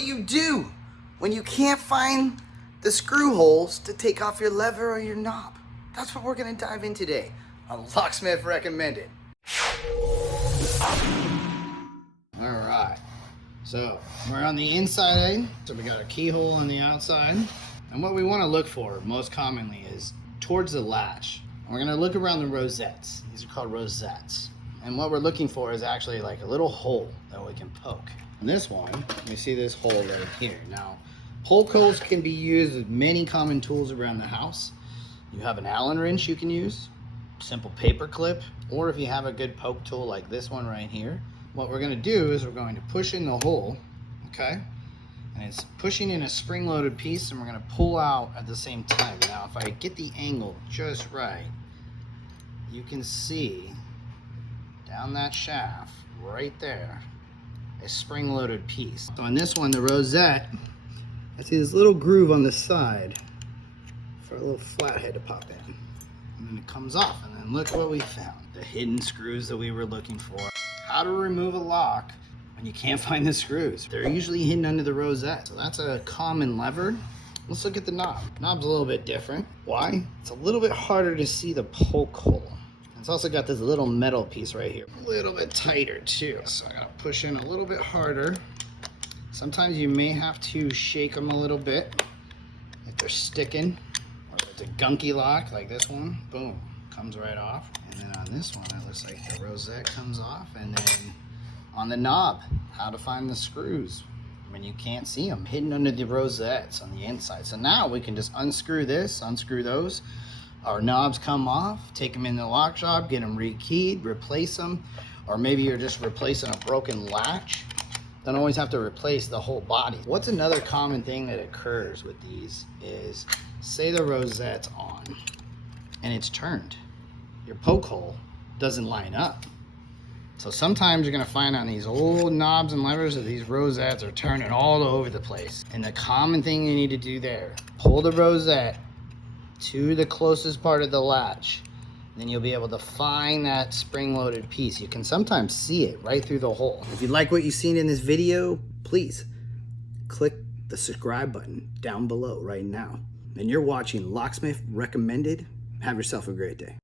do you do when you can't find the screw holes to take off your lever or your knob? That's what we're gonna dive in today on Locksmith Recommended. All right, so we're on the inside, so we got a keyhole on the outside. And what we wanna look for most commonly is towards the latch. And we're gonna look around the rosettes. These are called rosettes. And what we're looking for is actually like a little hole that we can poke. And this one, you see this hole right here. Now, poke holes can be used with many common tools around the house. You have an Allen wrench you can use, simple paper clip, or if you have a good poke tool like this one right here, what we're gonna do is we're going to push in the hole, okay? And it's pushing in a spring-loaded piece, and we're gonna pull out at the same time. Now, if I get the angle just right, you can see down that shaft right there, a spring-loaded piece. So on this one, the rosette, I see this little groove on the side for a little flathead to pop in. And then it comes off, and then look what we found. The hidden screws that we were looking for. How to remove a lock when you can't find the screws. They're usually hidden under the rosette. So that's a common lever. Let's look at the knob. The knob's a little bit different. Why? It's a little bit harder to see the poke hole. It's also got this little metal piece right here. A little bit tighter too. So I gotta push in a little bit harder. Sometimes you may have to shake them a little bit if they're sticking, or if it's a gunky lock like this one, boom, comes right off. And then on this one, it looks like the rosette comes off. And then on the knob, how to find the screws when you can't see them, hidden under the rosettes on the inside. So now we can just unscrew this, unscrew those. Our knobs come off, take them in the lock shop, get them rekeyed, replace them, or maybe you're just replacing a broken latch. Don't always have to replace the whole body. What's another common thing that occurs with these is, say the rosette's on and it's turned. Your poke hole doesn't line up. So sometimes you're gonna find on these old knobs and levers that these rosettes are turning all over the place. And the common thing you need to do there, pull the rosette to the closest part of the latch, then you'll be able to find that spring-loaded piece. You can sometimes see it right through the hole. If you like what you've seen in this video, please click the subscribe button down below right now. And you're watching Locksmith Recommended. Have yourself a great day.